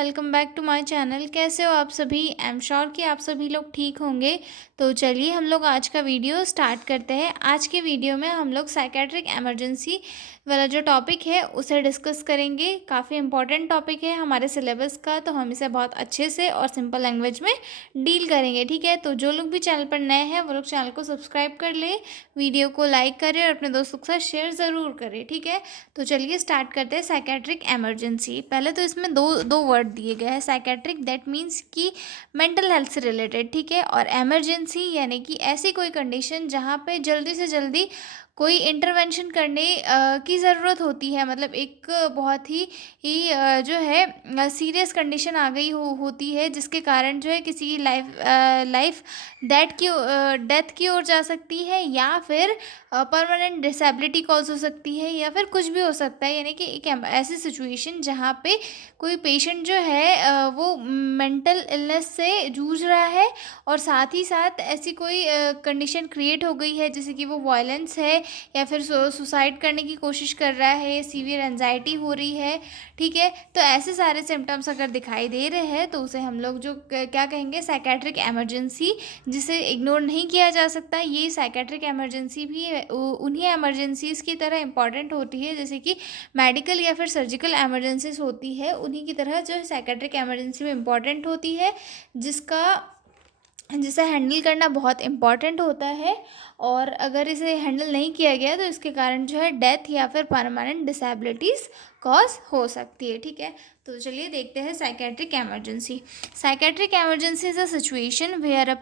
Welcome back to my channel. कैसे हो आप सभी? आई एम श्योर कि आप सभी लोग ठीक होंगे। तो चलिए हम लोग आज का वीडियो स्टार्ट करते हैं। आज के वीडियो में हम लोग साइकेट्रिक इमरजेंसी वाला जो टॉपिक है उसे डिस्कस करेंगे। काफ़ी इंपॉर्टेंट टॉपिक है हमारे सिलेबस का, तो हम इसे बहुत अच्छे से और सिंपल लैंग्वेज में डील करेंगे। ठीक है, तो जो लोग भी चैनल पर नए हैं वो लोग चैनल को सब्सक्राइब कर ले, वीडियो को लाइक करें और अपने दोस्तों के साथ शेयर ज़रूर करें। ठीक है, तो चलिए स्टार्ट करते हैं। साइकेट्रिक इमरजेंसी, पहले तो इसमें दो वर्ड दिए गए हैं। साइकेट्रिक दैट मीन्स कि मेंटल हेल्थ से रिलेटेड, ठीक है, और इमरजेंसी यानी कि ऐसी कोई कंडीशन जहाँ पे जल्दी से जल्दी कोई इंटरवेंशन करने की ज़रूरत होती है। मतलब एक बहुत ही जो है सीरियस कंडीशन आ गई होती है, जिसके कारण जो है किसी की लाइफ डेथ की ओर जा सकती है, या फिर परमानेंट डिसेबिलिटी कॉज हो सकती है, या फिर कुछ भी हो सकता है। यानी कि एक ऐसी सिचुएशन जहाँ पे कोई पेशेंट जो है वो मेंटल इलनेस से जूझ रहा है, और साथ ही साथ ऐसी कोई कंडीशन क्रिएट हो गई है जैसे कि वो वायलेंस है, या फिर सुसाइड करने की कोशिश कर रहा है, सीवियर एंजाइटी हो रही है। ठीक है, तो ऐसे सारे सिम्टम्स अगर दिखाई दे रहे हैं तो उसे हम लोग जो क्या कहेंगे, साइकेट्रिक इमरजेंसी, जिसे इग्नोर नहीं किया जा सकता। ये साइकेट्रिक इमरजेंसी भी उन्हीं इमरजेंसीज़ की तरह इंपॉर्टेंट होती है जैसे कि मेडिकल या फिर सर्जिकल इमरजेंसीज होती है, उन्हीं की तरह जो साइकेट्रिक इमरजेंसी में इंपॉर्टेंट होती है, जिसे हैंडल करना बहुत इम्पॉर्टेंट होता है। और अगर इसे हैंडल नहीं किया गया तो इसके कारण जो है डेथ या फिर परमानेंट डिसेबिलिटीज़ कॉज हो सकती है। ठीक है, तो चलिए देखते हैं psychiatric emergency. Psychiatric emergency is a situation where a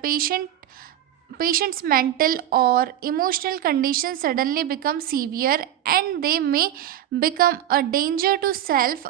patient's mental or emotional condition suddenly become severe and they may become a danger to self,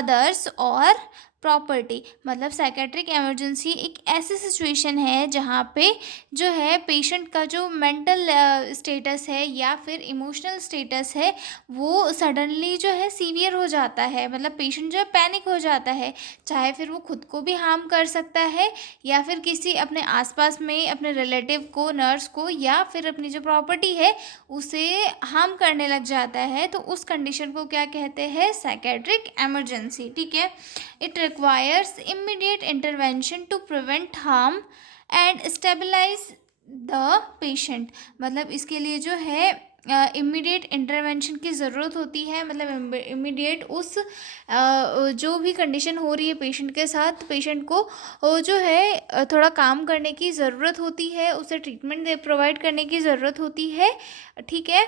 others or property. मतलब साइकेट्रिक इमरजेंसी एक ऐसी सिचुएशन है जहाँ पे जो है patient का जो मेंटल स्टेटस है या फिर इमोशनल स्टेटस है वो सडनली जो है सीवियर हो जाता है। मतलब पेशेंट जो है पैनिक हो जाता है, चाहे फिर वो खुद को भी हार्म कर सकता है, या फिर किसी अपने आसपास में अपने रिलेटिव को, नर्स को, या फिर अपनी जो प्रॉपर्टी है उसे हार्म करने लग जाता है। तो उस कंडीशन को क्या कहते हैं? Psychiatric emergency. ठीक है, it requires immediate intervention to prevent harm and stabilize the patient. मतलब इसके लिए जो है इमीडिएट इंटरवेंशन की ज़रूरत होती है। मतलब इमीडिएट उस जो भी कंडीशन हो रही है पेशेंट के साथ, पेशेंट को जो है थोड़ा काम करने की ज़रूरत होती है, उसे ट्रीटमेंट प्रोवाइड करने की ज़रूरत होती है। ठीक है,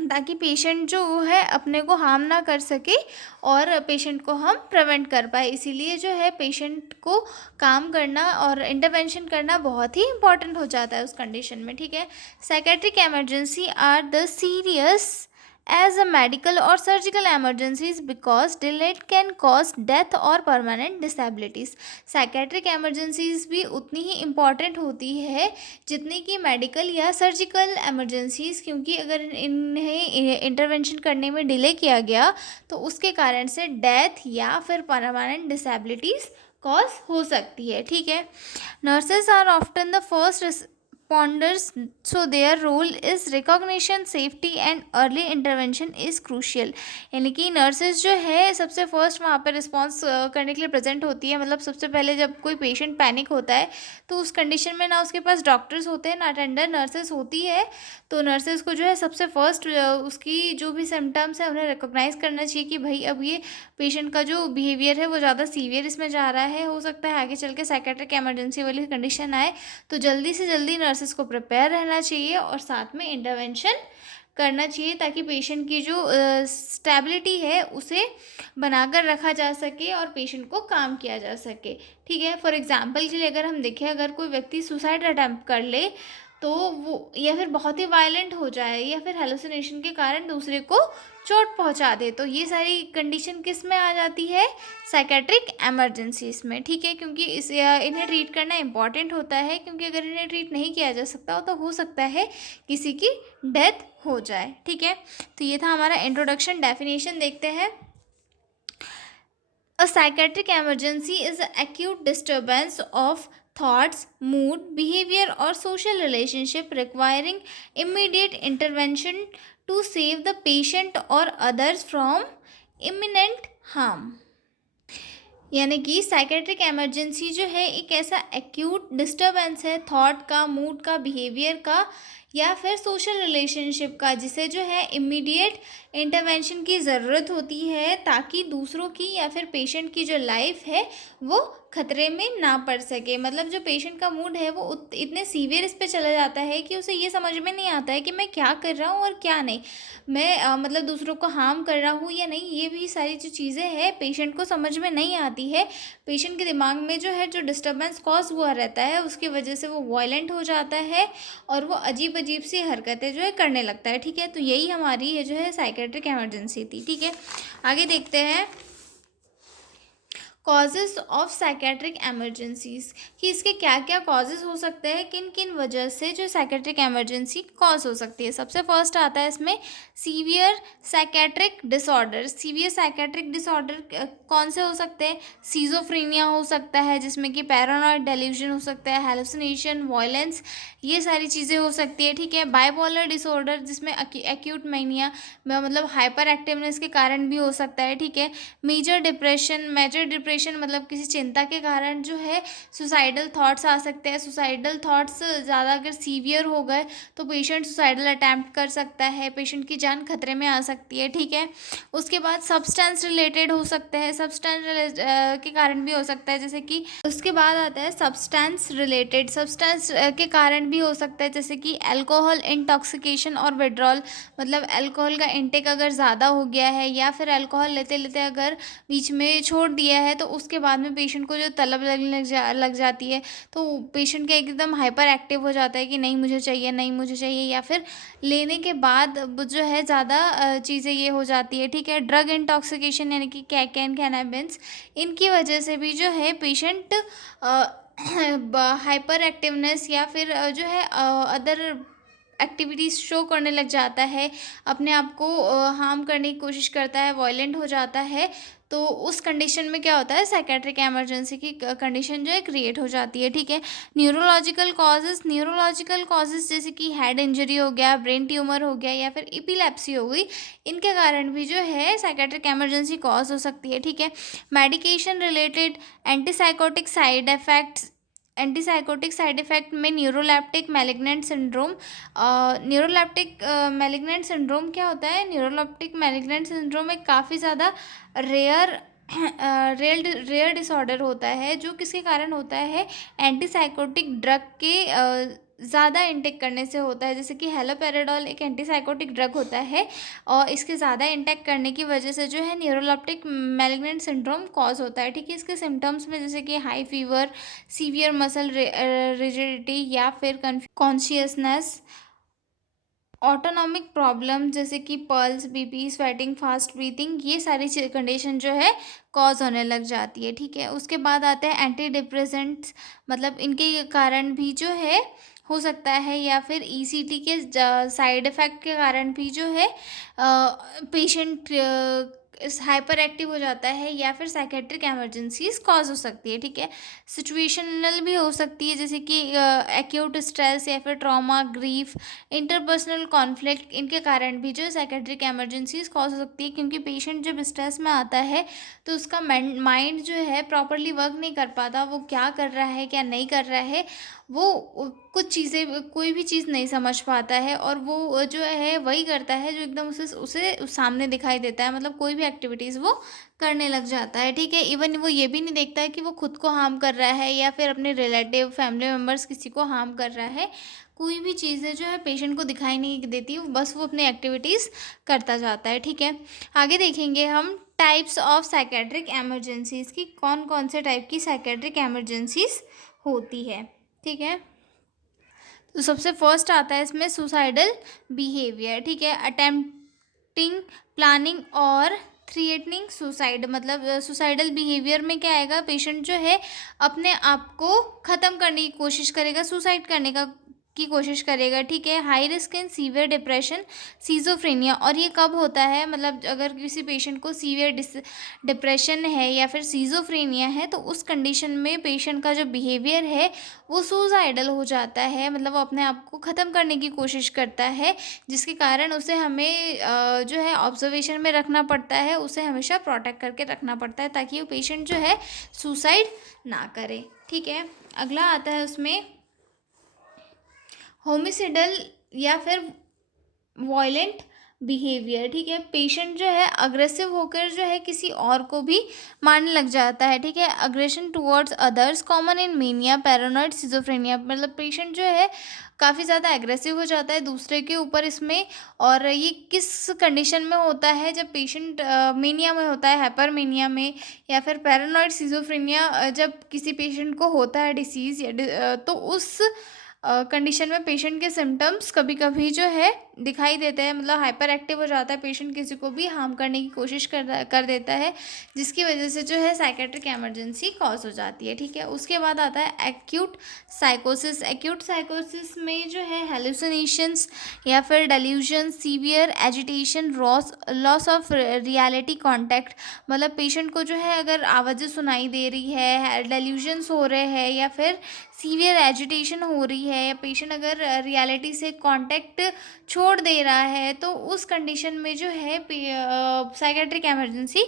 ताकि पेशेंट जो है अपने को हार्म ना कर सके और पेशेंट को हम प्रिवेंट कर पाए। इसीलिए जो है पेशेंट को काम करना और इंटरवेंशन करना बहुत ही इंपॉर्टेंट हो जाता है उस कंडीशन में। ठीक है, psychiatric emergency are the serious as a medical or surgical emergencies because delayed can cause death और permanent disabilities। साइकेट्रिक emergencies भी उतनी ही इम्पॉर्टेंट होती है जितनी कि मेडिकल या सर्जिकल emergencies, क्योंकि अगर इन्हें इंटरवेंशन करने में डिले किया गया तो उसके कारण से डेथ या फिर परमानेंट डिसेबिलिटीज़ कॉज हो सकती है। ठीक है, nurses are often the first responders, so their role is recognition, safety and early intervention is crucial। यानी कि नर्सेज जो है सबसे फर्स्ट वहाँ पर रिस्पॉन्स करने के लिए प्रेजेंट होती है। मतलब सबसे पहले जब कोई पेशेंट पैनिक होता है तो उस कंडीशन में ना उसके पास डॉक्टर्स होते हैं ना अटेंडर, नर्सेज होती है। तो नर्सेज को जो है सबसे फर्स्ट उसकी जो भी सिम्टम्स है उन्हें रिकॉग्नाइज करना चाहिए कि भाई अब ये पेशेंट का जो बिहेवियर है वो ज़्यादा सीवियर इसमें जा रहा है, हो सकता है आगे चल के साइकेट्रिक इमरजेंसी वाली कंडीशन आए। तो जल्दी से जल्दी नर्सेस को प्रिपेयर रहना चाहिए और साथ में इंटरवेंशन करना चाहिए ताकि पेशेंट की जो स्टेबिलिटी है उसे बनाकर रखा जा सके और पेशेंट को काम किया जा सके। ठीक है, फॉर एग्जांपल के लिए अगर हम देखें, अगर कोई व्यक्ति सुसाइड अटैम्प्ट कर ले तो वो, या फिर बहुत ही वायलेंट हो जाए, या फिर हेलुसिनेशन के कारण दूसरे को चोट पहुंचा दे, तो ये सारी कंडीशन किस में आ जाती है? साइकेट्रिक इमरजेंसीज में। ठीक है, क्योंकि इन्हें ट्रीट करना इंपॉर्टेंट होता है, क्योंकि अगर इन्हें ट्रीट नहीं किया जा सकता तो हो सकता है किसी की डेथ हो जाए। ठीक है, तो ये था हमारा इंट्रोडक्शन। डेफिनेशन देखते हैं। A psychiatric emergency is an acute disturbance of thoughts, mood, behavior, or social relationship requiring immediate intervention to save the patient or others from imminent harm। यानी कि साइकेट्रिक इमरजेंसी जो है एक ऐसा एक्यूट डिस्टरबेंस है thought का, mood का, behaviour का या फिर सोशल रिलेशनशिप का, जिसे जो है इमीडिएट इंटरवेंशन की ज़रूरत होती है ताकि दूसरों की या फिर पेशेंट की जो लाइफ है वो खतरे में ना पड़ सके। मतलब जो पेशेंट का मूड है वो इतने सीवियर इस पे चला जाता है कि उसे ये समझ में नहीं आता है कि मैं क्या कर रहा हूँ और क्या नहीं। मैं मतलब दूसरों को हार्म कर रहा हूँ या नहीं, ये भी सारी जो चीज़ें हैं पेशेंट को समझ में नहीं आती है। पेशेंट के दिमाग में जो है जो डिस्टर्बेंस कॉज हुआ रहता है उसकी वजह से वो वायलेंट हो जाता है और वो अजीब अजीब सी हरकतें जो है करने लगता है। ठीक है, तो यही हमारी ये जो है साइकेट्रिक इमरजेंसी थी। ठीक है, आगे देखते हैं कॉजेज़ ऑफ साइकेट्रिक एमरजेंसीज, कि इसके क्या क्या कॉजेज़ हो सकते हैं, किन किन वजह से जो साइकेट्रिक एमरजेंसी कॉज हो सकती है। सबसे फर्स्ट आता है इसमें severe psychiatric disorder. Severe psychiatric disorder कौन से हो सकते हैं? सीजोफ्रेनिया हो सकता है जिसमें कि पैरानॉइड डेल्यूजन हो सकता है, हेलुसिनेशन, वायलेंस, ये सारी चीज़ें हो सकती है। ठीक है, बाइपोलर डिसऑर्डर जिसमें एक्यूट मैनिया मतलब हाइपर एक्टिवनेस के कारण भी हो सकता है। ठीक है, मेजर डिप्रेशन मतलब किसी चिंता के कारण जो है सुसाइडल थॉट्स आ सकते हैं। सुसाइडल थॉट्स ज़्यादा अगर सीवियर हो गए तो पेशेंट सुसाइडल अटैम्प्ट कर सकता है, पेशेंट की जान खतरे में आ सकती है। ठीक है, उसके बाद सब्सटेंस रिलेटेड हो सकते हैं, सब्सटेंस के कारण भी हो सकता है, जैसे कि उसके बाद आता है सब्सटेंस रिलेटेड। सब्सटेंस के कारण भी हो सकता है जैसे कि अल्कोहल इंटॉक्सिकेशन और विड्रॉल, मतलब अल्कोहल का इंटेक अगर ज़्यादा हो गया है या फिर अल्कोहल लेते लेते अगर बीच में छोड़ दिया है तो उसके बाद में पेशेंट को जो तलब लगने लग जाती है तो पेशेंट का एकदम हाइपर एक्टिव हो जाता है कि नहीं मुझे चाहिए, नहीं मुझे चाहिए, या फिर लेने के बाद जो है ज़्यादा चीज़ें ये हो जाती है। ठीक है, ड्रग इंटॉक्सिकेशन यानी कि कैकेन, कैनाबिस, इनकी वजह से भी जो है पेशेंट हाइपर एक्टिवनेस या फिर जो है अदर एक्टिविटीज़ शो करने लग जाता है, अपने आप को हार्म करने की कोशिश करता है, वायलेंट हो जाता है। तो उस कंडीशन में क्या होता है, साइकेट्रिक इमरजेंसी की कंडीशन जो है क्रिएट हो जाती है। ठीक है, न्यूरोलॉजिकल कॉजेज़ जैसे कि हेड इंजरी हो गया, ब्रेन ट्यूमर हो गया या फिर एपिलेप्सी हो गई, इनके कारण भी जो है साइकेट्रिक इमरजेंसी कॉज हो सकती है। ठीक है, medication related antipsychotic side effect में neuroleptic malignant syndrome. Neuroleptic malignant syndrome क्या होता है? न्यूरोलेप्टिक मैलिग्नेंट सिंड्रोम एक काफ़ी ज़्यादा रेयर रेयर डिसऑर्डर होता है जो किसके कारण होता है? एंटीसाइकोटिक ड्रग के ज़्यादा इंटेक करने से होता है, जैसे कि हेलोपेराडोल एक एंटीसाइकोटिक ड्रग होता है और इसके ज़्यादा इंटेक करने की वजह से जो है न्यूरोलेप्टिक मैलिग्नेंट सिंड्रोम कॉज होता है। ठीक है, इसके सिम्टम्स में जैसे कि high fever, severe muscle rigidity या फिर कॉन्शियसनेस, ऑटोनॉमिक प्रॉब्लम जैसे कि pulse, BP, sweating, fast breathing, ये सारी कंडीशन जो है कॉज होने लग जाती है। ठीक है, उसके बाद आते हैं एंटी डिप्रेसेंट्स, मतलब इनके कारण भी जो है हो सकता है या फिर ईसीटी के साइड इफ़ेक्ट के कारण भी जो है पेशेंट हाइपर एक्टिव हो जाता है या फिर साइकेट्रिक एमरजेंसीज कॉज हो सकती है। ठीक है, सिचुएशनल भी हो सकती है जैसे कि एक्यूट स्ट्रेस या फिर ट्रॉमा, ग्रीफ, इंटरपर्सनल कॉन्फ्लिक्ट, इनके कारण भी जो साइकेट्रिक एमरजेंसीज कॉज हो सकती है, क्योंकि पेशेंट जब स्ट्रेस में आता है तो उसका माइंड जो है प्रॉपरली वर्क नहीं कर पाता, वो क्या कर रहा है क्या नहीं कर रहा है, वो कुछ चीज़ें कोई भी चीज़ नहीं समझ पाता है और वो जो है वही करता है जो एकदम उसे सामने दिखाई देता है, मतलब कोई भी एक्टिविटीज़ वो करने लग जाता है। ठीक है, इवन वो ये भी नहीं देखता है कि वो खुद को हार्म कर रहा है या फिर अपने रिलेटिव, फैमिली मेम्बर्स किसी को हार्म कर रहा है, कोई भी चीज़ें जो है पेशेंट को दिखाई नहीं देती, बस वो अपनी एक्टिविटीज़ करता जाता है। ठीक है, आगे देखेंगे हम टाइप्स ऑफ साइकेट्रिक एमरजेंसीज़ की, कौन कौन से टाइप की साइकेट्रिक एमरजेंसीज़ होती है। ठीक है, तो सबसे फर्स्ट आता है इसमें सुसाइडल बिहेवियर। ठीक है, अटेम्प्टिंग, प्लानिंग और थ्रिएटनिंग सुसाइड, मतलब सुसाइडल बिहेवियर में क्या आएगा, पेशेंट जो है अपने आप को ख़त्म करने की कोशिश करेगा, सुसाइड करने का की कोशिश करेगा, ठीक है। High risk in severe depression, schizophrenia, और ये कब होता है, मतलब अगर किसी पेशेंट को सीवियर डिप्रेशन है या फिर सीजोफ्रेनिया है तो उस कंडीशन में पेशेंट का जो बिहेवियर है वो सुसाइडल हो जाता है, मतलब वो अपने आप को ख़त्म करने की कोशिश करता है, जिसके कारण उसे हमें जो है ऑब्जर्वेशन में रखना पड़ता है, उसे हमेशा प्रोटेक्ट करके रखना पड़ता है ताकि वो पेशेंट जो है सुसाइड ना करे, ठीक है। अगला आता है उसमें होमिसाइडल या फिर वॉयलेंट बिहेवियर, ठीक है। पेशेंट जो है अग्रेसिव होकर जो है किसी और को भी मारने लग जाता है, ठीक है। Aggression towards others common in mania, paranoid, schizophrenia, मतलब पेशेंट जो है काफ़ी ज़्यादा एग्रेसिव हो जाता है दूसरे के ऊपर इसमें। और ये किस कंडीशन में होता है, जब पेशेंट मेनिया में होता है, हाइपरमेनिया में, या फिर पैरानॉइड सिजोफ्रेनिया जब किसी पेशेंट को होता है डिसीज़ या तो उस कंडीशन में पेशेंट के सिम्टम्स कभी कभी जो है दिखाई देते हैं, मतलब हाइपर एक्टिव हो जाता है पेशेंट, किसी को भी हार्म करने की कोशिश कर देता है, जिसकी वजह से जो है साइकेट्रिक इमरजेंसी कॉज हो जाती है, ठीक है। उसके बाद आता है एक्यूट साइकोसिस। एक्यूट साइकोसिस में जो है हेलुसिनेशंस या फिर delusion, severe agitation, loss of reality contact, मतलब पेशेंट को जो है अगर आवाज़ें सुनाई दे रही है, डेल्यूजन्स हो रहे हैं, या फिर सीवियर एजिटेशन हो रही है, या पेशेंट अगर रियलिटी से कांटेक्ट छोड़ दे रहा है, तो उस कंडीशन में जो है साइकेट्रिक इमरजेंसी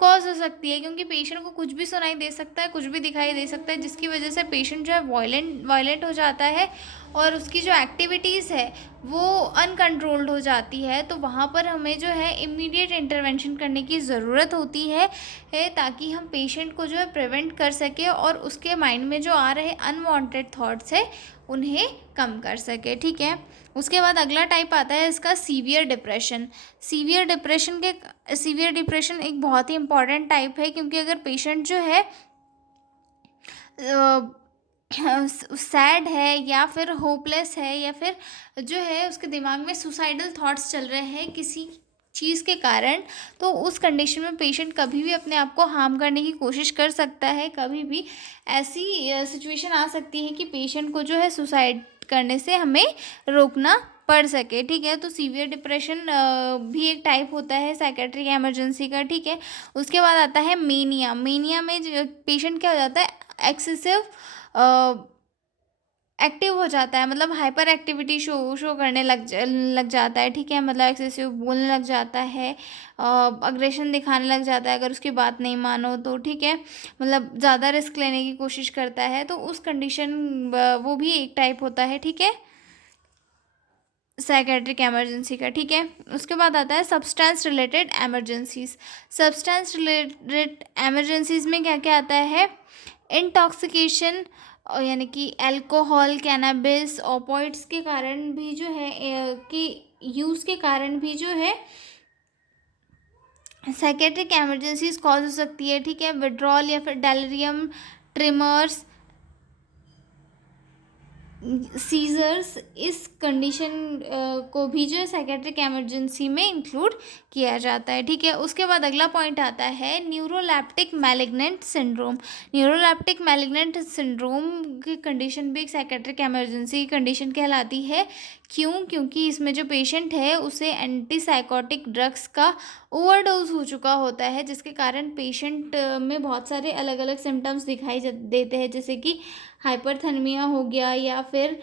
कॉज हो सकती है, क्योंकि पेशेंट को कुछ भी सुनाई दे सकता है, कुछ भी दिखाई दे सकता है, जिसकी वजह से पेशेंट जो है वायलेंट हो जाता है और उसकी जो एक्टिविटीज़ है वो अनकंट्रोल्ड हो जाती है। तो वहाँ पर हमें जो है इमीडिएट इंटरवेंशन करने की ज़रूरत होती है ताकि हम पेशेंट को जो है प्रिवेंट कर सके और उसके माइंड में जो आ रहे अनवांटेड थॉट्स है उन्हें कम कर सके, ठीक है। उसके बाद अगला टाइप आता है इसका सीवियर डिप्रेशन। सीवियर डिप्रेशन एक बहुत ही इंपॉर्टेंट टाइप है, क्योंकि अगर पेशेंट जो है सैड है या फिर होपलेस है, या फिर जो है उसके दिमाग में सुसाइडल थॉट्स चल रहे हैं किसी चीज़ के कारण, तो उस कंडीशन में पेशेंट कभी भी अपने आप को हार्म करने की कोशिश कर सकता है। कभी भी ऐसी सिचुएशन आ सकती है कि पेशेंट को जो है सुसाइड करने से हमें रोकना पड़ सके, ठीक है। तो सीवियर डिप्रेशन भी एक टाइप होता है साइकेट्रिक इमरजेंसी का, ठीक है। उसके बाद आता है मेनिया। मेनिया में पेशेंट क्या हो जाता है, एक्सेसिव एक्टिव हो जाता है, मतलब हाइपर एक्टिविटी शो करने लग जाता है, ठीक है। मतलब एक्सेसिव बोलने लग जाता है, अग्रेशन दिखाने लग जाता है अगर उसकी बात नहीं मानो तो, ठीक है। मतलब ज़्यादा रिस्क लेने की कोशिश करता है, तो उस कंडीशन वो भी एक टाइप होता है, ठीक है, साइकेट्रिक इमरजेंसी का, ठीक है। उसके बाद आता है substance related emergencies. Substance related emergencies में क्या क्या आता है, इंटॉक्सिकेशन, यानी कि अल्कोहल, कैनाबिस, ओपिएट्स के कारण भी जो है कि यूज़ के कारण भी जो है साइकेट्रिक एमरजेंसीज कॉज हो सकती है, ठीक है। विड्रॉल या फिर डेलिरियम, ट्रिमर्स, सीजर्स, इस कंडीशन को भी जो है साइकेट्रिक इमरजेंसी में इंक्लूड किया जाता है, ठीक है। उसके बाद अगला पॉइंट आता है neuroleptic malignant syndrome. Neuroleptic malignant syndrome की कंडीशन भी एक साइकेट्रिक इमरजेंसी की कंडीशन कहलाती है। क्योंकि इसमें जो पेशेंट है उसे एंटीसाइकोटिक ड्रग्स का ओवरडोज हो चुका होता है, जिसके कारण पेशेंट में बहुत सारे अलग अलग सिम्टम्स दिखाई देते हैं, जैसे कि हाइपरथर्मिया हो गया, या फिर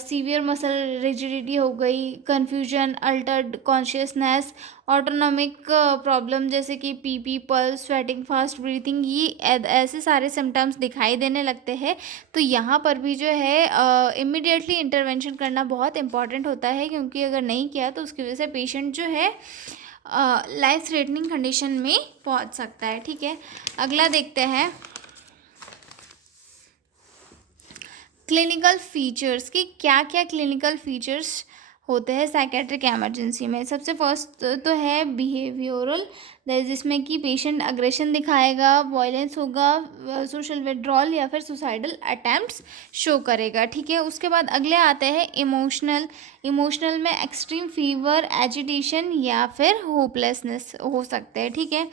सीवियर मसल रिजिडिटी हो गई, confusion, Altered consciousness, autonomic problem जैसे कि PP, pulse, sweating, fast breathing, ये ऐसे सारे सिम्टम्स दिखाई देने लगते हैं। तो यहाँ पर भी जो है इमिडिएटली इंटरवेंशन करना बहुत इंपॉर्टेंट होता है, क्योंकि अगर नहीं किया तो उसकी वजह से पेशेंट जो है लाइफ थ्रेटनिंग कंडीशन में पहुँच सकता है, ठीक है। अगला देखते हैं क्लिनिकल फीचर्स की क्या क्या क्लिनिकल फीचर्स होते हैं साइकेट्रिक इमरजेंसी में। सबसे फर्स्ट तो है बिहेवियरल, जिसमें कि पेशेंट अग्रेशन दिखाएगा, वायलेंस होगा, सोशल विड्रॉल या फिर सुसाइडल अटैम्प्ट्स शो करेगा, ठीक है। उसके बाद अगले आते हैं इमोशनल में एक्सट्रीम फीवर, एजिटेशन या फिर होपलेसनेस हो सकते हैं, ठीक है।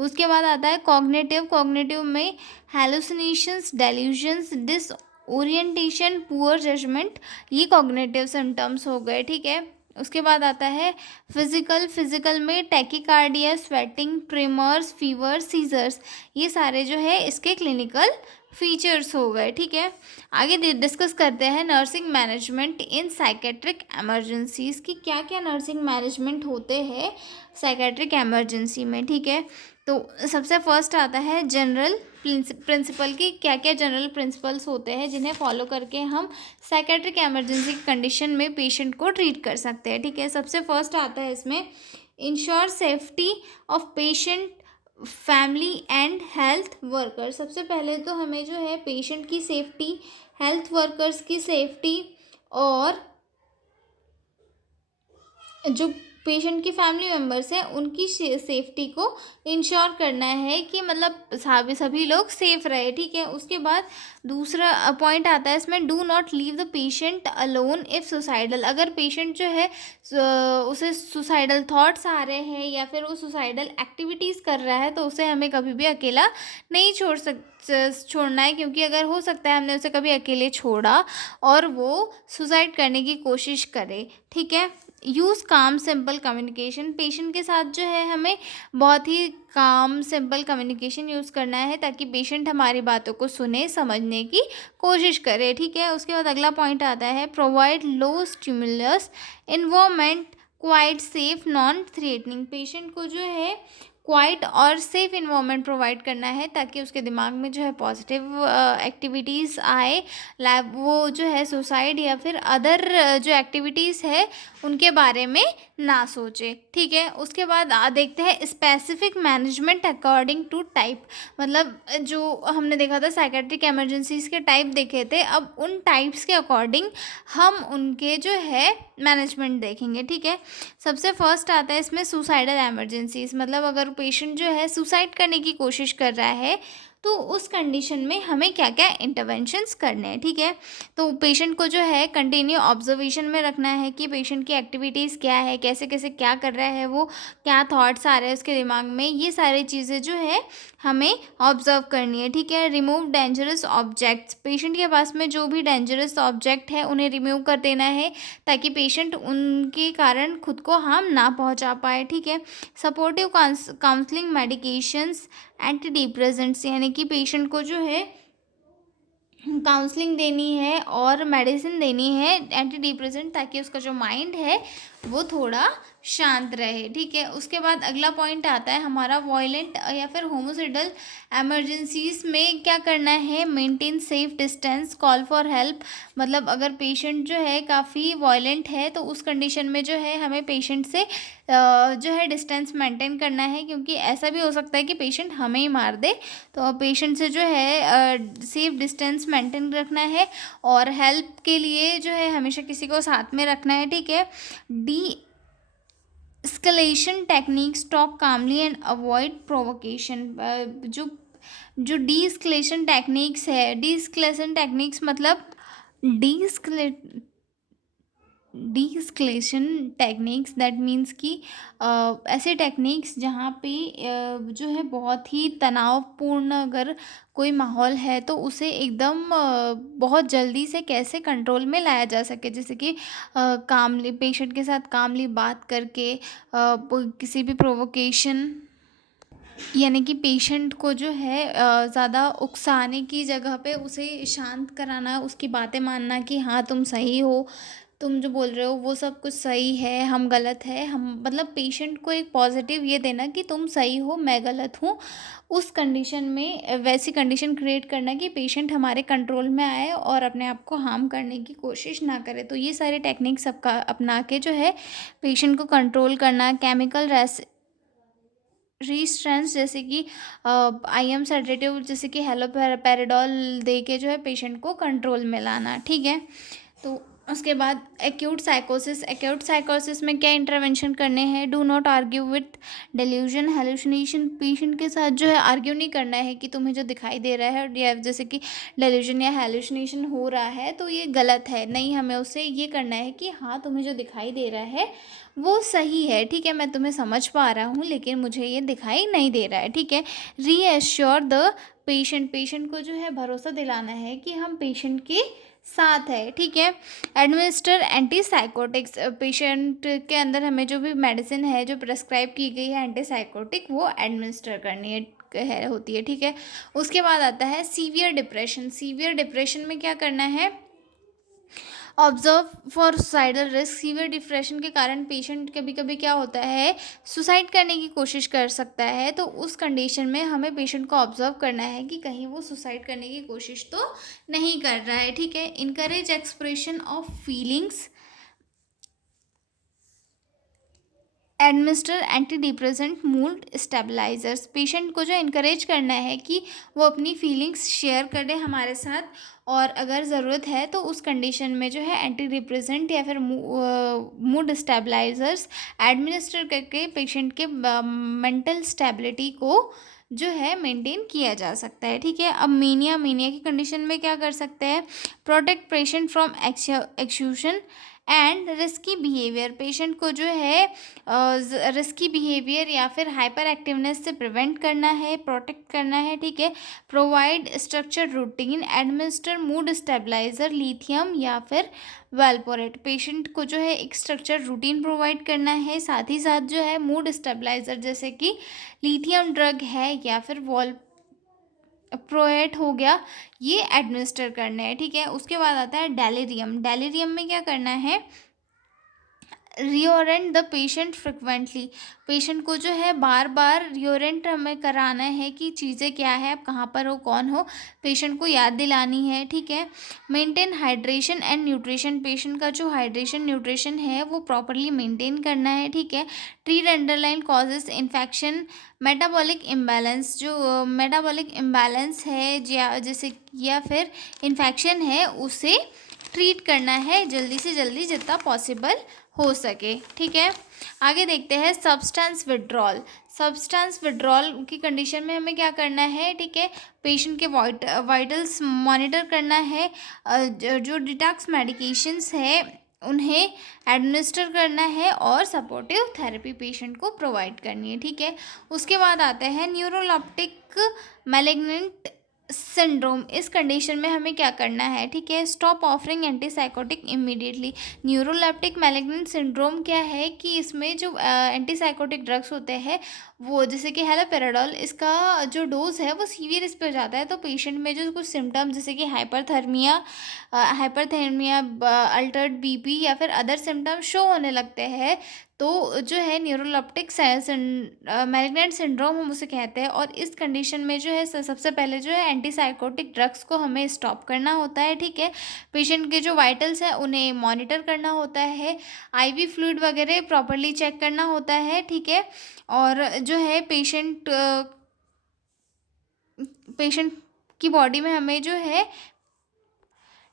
उसके बाद आता है कॉग्निटिव में हैलुसिनेशंस, डेल्यूजन्स, ओरिएंटेशन, पुअर जजमेंट, ये कॉग्निटिव सिम्टम्स हो गए, ठीक है। उसके बाद आता है फिजिकल में tachycardia, sweating, tremors, fever, seizures, ये सारे जो है इसके क्लिनिकल फीचर्स हो गए, ठीक है। आगे डिस्कस करते हैं नर्सिंग मैनेजमेंट इन साइकेट्रिक एमरजेंसीज की क्या क्या नर्सिंग मैनेजमेंट होते हैं साइकेट्रिक एमरजेंसी में, ठीक है। तो सबसे फर्स्ट आता है जनरल प्रिंसिपल की क्या क्या जनरल प्रिंसिपल्स होते हैं जिन्हें फॉलो करके हम साइकेट्रिक एमरजेंसी कंडीशन में पेशेंट को ट्रीट कर सकते हैं, ठीक है। सबसे फर्स्ट आता है इसमें ensure safety of patient, family and health worker. सबसे पहले तो हमें जो है पेशेंट की सेफ्टी, हेल्थ वर्कर्स की सेफ्टी और जो पेशेंट की फैमिली मेम्बर्स हैं उनकी सेफ्टी को इंश्योर करना है कि मतलब सभी लोग सेफ रहे, ठीक है। उसके बाद दूसरा पॉइंट आता है इसमें do not leave the patient alone if suicidal. अगर पेशेंट जो है उसे सुसाइडल थॉट्स आ रहे हैं या फिर वो सुसाइडल एक्टिविटीज़ कर रहा है तो उसे हमें कभी भी अकेला नहीं छोड़ना है, क्योंकि अगर हो सकता है हमने उसे कभी अकेले छोड़ा और वो सुसाइड करने की कोशिश करे, ठीक है। यूज़ काम सिंपल कम्युनिकेशन, पेशेंट के साथ जो है हमें बहुत ही काम सिंपल कम्युनिकेशन यूज़ करना है ताकि पेशेंट हमारी बातों को सुने, समझने की कोशिश करे, ठीक है। उसके बाद अगला पॉइंट आता है provide low stimulus environment, quiet, safe, non threatening. Patient को जो है क्वाइट और सेफ इन्वायरमेंट प्रोवाइड करना है ताकि उसके दिमाग में जो है पॉजिटिव एक्टिविटीज़ आए, लैब वो जो है सुसाइड या फिर अदर जो एक्टिविटीज़ है उनके बारे में ना सोचे, ठीक है। उसके बाद देखते हैं specific management according to type. मतलब जो हमने देखा था साइकेट्रिक एमरजेंसीज के टाइप देखे थे, अब उन टाइप्स के अकॉर्डिंग हम उनके जो है मैनेजमेंट देखेंगे, ठीक है। सबसे फर्स्ट आता है इसमें सुसाइडल एमरजेंसीज, मतलब अगर पेशेंट जो है सुसाइड करने की कोशिश कर रहा है तो उस कंडीशन में हमें क्या क्या इंटरवेंशंस करने हैं, ठीक है। तो पेशेंट को जो है कंटिन्यू ऑब्जर्वेशन में रखना है कि पेशेंट की एक्टिविटीज़ क्या है, कैसे कैसे क्या कर रहा है, वो क्या थॉट्स आ रहे हैं उसके दिमाग में, ये सारी चीज़ें जो है हमें ऑब्जर्व करनी है, ठीक है। रिमूव डेंजरस ऑब्जेक्ट्स, पेशेंट के पास में जो भी डेंजरस ऑब्जेक्ट है उन्हें रिमूव कर देना है ताकि पेशेंट उनके कारण खुद को हार्म ना पहुंचा पाए, ठीक है। Supportive counselling, medications, anti depressants, यानी कि पेशेंट को जो है काउंसलिंग देनी है और मेडिसिन देनी है एंटी डिप्रेसेंट ताकि उसका जो माइंड है वो थोड़ा शांत रहे, ठीक है। उसके बाद अगला पॉइंट आता है हमारा वॉयलेंट या फिर होमिसाइडल एमरजेंसीज में क्या करना है, maintain safe distance, call for help. मतलब अगर पेशेंट जो है काफ़ी वॉयलेंट है तो उस कंडीशन में जो है हमें पेशेंट से जो है डिस्टेंस मेंटेन करना है, क्योंकि ऐसा भी हो सकता है कि पेशेंट हमें ही मार दे। तो पेशेंट से जो है सेफ डिस्टेंस मेंटेन रखना है और हेल्प के लिए जो है हमेशा किसी को साथ में रखना है, ठीक है। De escalation techniques, talk calmly and avoid provocation. जो डी एस्केलेशन टेक्निक्स है, डी एस्केलेशन टेक्निक्स मतलब डीएस्केलेशन टेक्निक्स दैट मीन्स कि ऐसे टेक्निक्स जहाँ पे जो है बहुत ही तनावपूर्ण अगर कोई माहौल है तो उसे एकदम बहुत जल्दी से कैसे कंट्रोल में लाया जा सके, जैसे कि कामली पेशेंट के साथ कामली बात करके किसी भी प्रोवोकेशन, यानी कि पेशेंट को जो है ज़्यादा उकसाने की जगह पे उसे शांत कराना, उसकी बातें मानना कि हाँ तुम सही हो, तुम जो बोल रहे हो वो सब कुछ सही है, हम गलत है, हम मतलब पेशेंट को एक पॉजिटिव ये देना कि तुम सही हो मैं गलत हूँ। उस कंडीशन में वैसी कंडीशन क्रिएट करना कि पेशेंट हमारे कंट्रोल में आए और अपने आप को हार्म करने की कोशिश ना करे। तो ये सारे टेक्निक सबका अपना के जो है पेशेंट को कंट्रोल करना, केमिकल रीस्ट्रेंस जैसे कि IM सेडेटिव जैसे कि हेलोपेरिडोल दे के जो है पेशेंट को कंट्रोल में लाना, ठीक है। तो उसके बाद एक्यूट साइकोसिस में क्या इंटरवेंशन करने हैं? Do not argue with delusion hallucination. Patient के साथ जो है आर्ग्यू नहीं करना है कि तुम्हें जो दिखाई दे रहा है या जैसे कि डेल्यूजन या हेलुसिनेशन हो रहा है तो ये गलत है। नहीं, हमें उससे ये करना है कि हाँ, तुम्हें जो दिखाई दे रहा है वो सही है, ठीक है, मैं तुम्हें समझ पा रहा हूँ लेकिन मुझे ये दिखाई नहीं दे रहा है, ठीक है। रीएश्योर द पेशेंट को जो है भरोसा दिलाना है कि हम पेशेंट के साथ है, ठीक है। Administer antipsychotics. पेशेंट के अंदर हमें जो भी मेडिसिन है जो प्रेस्क्राइब की गई है एंटीसाइकोटिक, वो एडमिनिस्टर करनी होती है, ठीक है। उसके बाद आता है सीवियर डिप्रेशन। सीवियर डिप्रेशन में क्या करना है? Observe for suicidal risk. Severe depression के कारण पेशेंट कभी कभी क्या होता है, सुसाइड करने की कोशिश कर सकता है, तो उस कंडीशन में हमें पेशेंट को ऑब्जर्व करना है कि कहीं वो सुसाइड करने की कोशिश तो नहीं कर रहा है, ठीक है। Encourage expression of feelings. Administer anti depressant mood stabilisers. Patient को जो इनकरेज करना है कि वो अपनी फीलिंग्स शेयर करे हमारे साथ, और अगर ज़रूरत है तो उस कंडीशन में जो है एंटी डिप्रेसेंट या फिर मूड स्टेबलाइजर्स एडमिनिस्टर करके पेशेंट के मेंटल स्टेबिलिटी को जो है मेंटेन किया जा सकता है, ठीक है। अब मीनिया की कंडीशन में क्या कर सकते हैं? Protect patient from exclusion and risky behaviour. Patient को जो है रिस्की बिहेवियर या फिर हाइपर एक्टिवनेस से प्रिवेंट करना है, प्रोटेक्ट करना है, ठीक है। Provide structure routine. Administer mood stabilizer lithium या फिर वेलपोरेट। पेशेंट को जो है एक स्ट्रक्चर रूटीन प्रोवाइड करना है, साथ ही साथ जो है मूड स्टेबलाइजर जैसे कि लिथियम ड्रग है या फिर प्रोएट हो गया, ये एडमिनिस्टर करना है, ठीक है। उसके बाद आता है डेलीरियम। डेलीरियम में क्या करना है? रिओरेंट द पेशेंट फ्रिक्वेंटली। पेशेंट को जो है बार बार रिओरेंट हमें कराना है कि चीज़ें क्या है, आप कहाँ पर हो, कौन हो, पेशेंट को याद दिलानी है, ठीक है। Maintain hydration and nutrition. Patient का जो हाइड्रेशन न्यूट्रिशन है वो प्रॉपरली मेंटेन करना है, ठीक है। Treat underline causes infection metabolic imbalance. जो मेटाबॉलिक इम्बैलेंस है जैसे या फिर इन्फेक्शन है, उसे ट्रीट करना है जल्दी से जल्दी जितना पॉसिबल हो सके, ठीक है। आगे देखते हैं सब्सटेंस विड्रॉल। सब्सटेंस विड्रॉल की कंडीशन में हमें क्या करना है, ठीक है। पेशेंट के वाइटल्स मॉनिटर करना है, जो डिटॉक्स मेडिकेशंस है उन्हें एडमिनिस्टर करना है और सपोर्टिव थेरेपी पेशेंट को प्रोवाइड करनी है, ठीक है। उसके बाद आता है न्यूरोलेप्टिक मैलिग्नेंट सिंड्रोम। इस कंडीशन में हमें क्या करना है, ठीक है। Stop offering antipsychotic immediately. Neuroleptic malignant syndrome क्या है कि इसमें जो एंटीसाइकोटिक ड्रग्स होते हैं वो जैसे कि हेलोपेराडोल, इसका जो डोज है वो सीवियर इस पे हो जाता है, तो पेशेंट में जो कुछ सिम्टम्स जैसे कि हाइपरथर्मिया अल्टर्ड बीपी या फिर अदर सिम्टम्स शो होने लगते हैं, तो जो है न्यूरोलेप्टिक मैलिग्नेंट सिंड्रोम हम उसे कहते हैं। और इस कंडीशन में जो है सबसे पहले जो है एंटीसाइकोटिक ड्रग्स को हमें स्टॉप करना होता है, ठीक है। पेशेंट के जो वाइटल्स हैं उन्हें मॉनिटर करना होता है, आईवी फ्लूइड वगैरह प्रॉपरली चेक करना होता है, ठीक है। और जो है पेशेंट की बॉडी में हमें जो है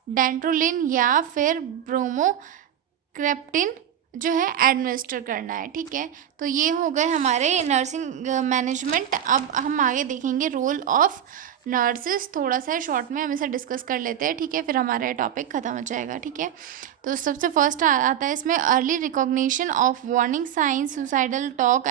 डेंट्रोलिन या फिर ब्रोमोक्रेप्टिन जो है एडमिनिस्टर करना है, ठीक है। तो ये हो गए हमारे नर्सिंग मैनेजमेंट। अब हम आगे देखेंगे रोल ऑफ नर्सेस, थोड़ा सा शॉर्ट में हम इसे डिस्कस कर लेते हैं, ठीक है, फिर हमारा टॉपिक ख़त्म हो जाएगा, ठीक है। तो सबसे फर्स्ट आता है इसमें early recognition of warning science, suicidal talk,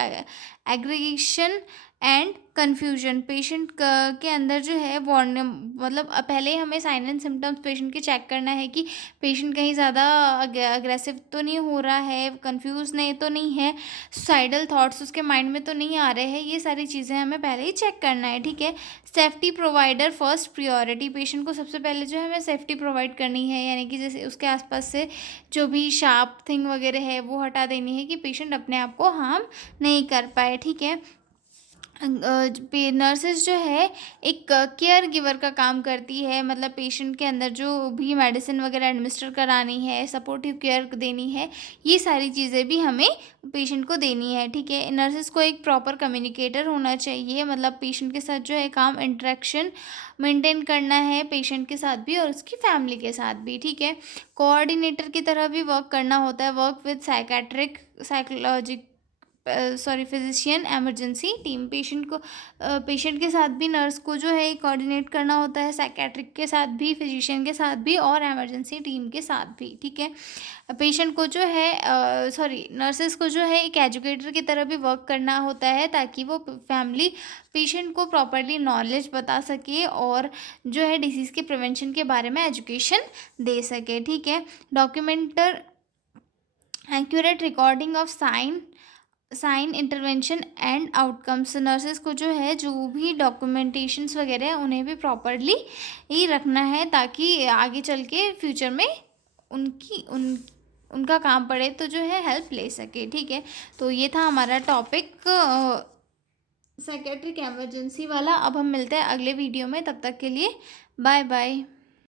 aggregation and confusion. Patient के अंदर जो है वार्निंग मतलब पहले ही हमें साइन एंड सिम्टम्स पेशेंट के चेक करना है कि पेशेंट कहीं ज़्यादा अग्रेसिव तो नहीं हो रहा है, कंफ्यूज नहीं तो नहीं है, सुसाइडल थॉट्स उसके माइंड में तो नहीं आ रहे हैं, ये सारी चीज़ें हमें पहले ही चेक करना है, ठीक है। Safety provider first priority. Patient को सबसे पहले जो है हमें सेफ्टी प्रोवाइड करनी है, यानी कि जैसे उसके आसपास से जो भी शार्प थिंग वगैरह है वो हटा देनी है कि पेशेंट अपने आप को हार्म नहीं कर पाए, ठीक है। नर्सेज जो है एक केयर गिवर का काम करती है, मतलब पेशेंट के अंदर जो भी मेडिसिन वगैरह एडमिनिस्टर करानी है, सपोर्टिव केयर देनी है, ये सारी चीज़ें भी हमें पेशेंट को देनी है, ठीक है। नर्सेज को एक प्रॉपर कम्युनिकेटर होना चाहिए, मतलब पेशेंट के साथ जो है काम इंटरेक्शन मेंटेन करना है पेशेंट के साथ भी और उसकी फैमिली के साथ भी, ठीक है। कोऑर्डिनेटर की तरह भी वर्क करना होता है, work with psychiatric psychologic physician emergency team. Patient के साथ भी नर्स को जो है कोऑर्डिनेट करना होता है, साइकेट्रिक के साथ भी, फिजिशियन के साथ भी और एमरजेंसी टीम के साथ भी, ठीक है। पेशेंट को जो है नर्सेस को जो है एक एजुकेटर की तरह भी वर्क करना होता है, ताकि वो फैमिली पेशेंट को प्रॉपरली नॉलेज बता सके और जो है डिसीज़ के प्रिवेंशन के बारे में एजुकेशन दे सके, ठीक है। Document accurate recording of sign intervention and outcomes. Nurses को जो है जो भी डॉक्यूमेंटेशंस वगैरह हैं उन्हें भी प्रॉपरली ही रखना है, ताकि आगे चल के फ्यूचर में उनका काम पड़े तो जो है हेल्प ले सके, ठीक है। तो ये था हमारा टॉपिक साइकेट्रिक एमरजेंसी वाला। अब हम मिलते हैं अगले वीडियो में, तब तक के लिए बाय बाय।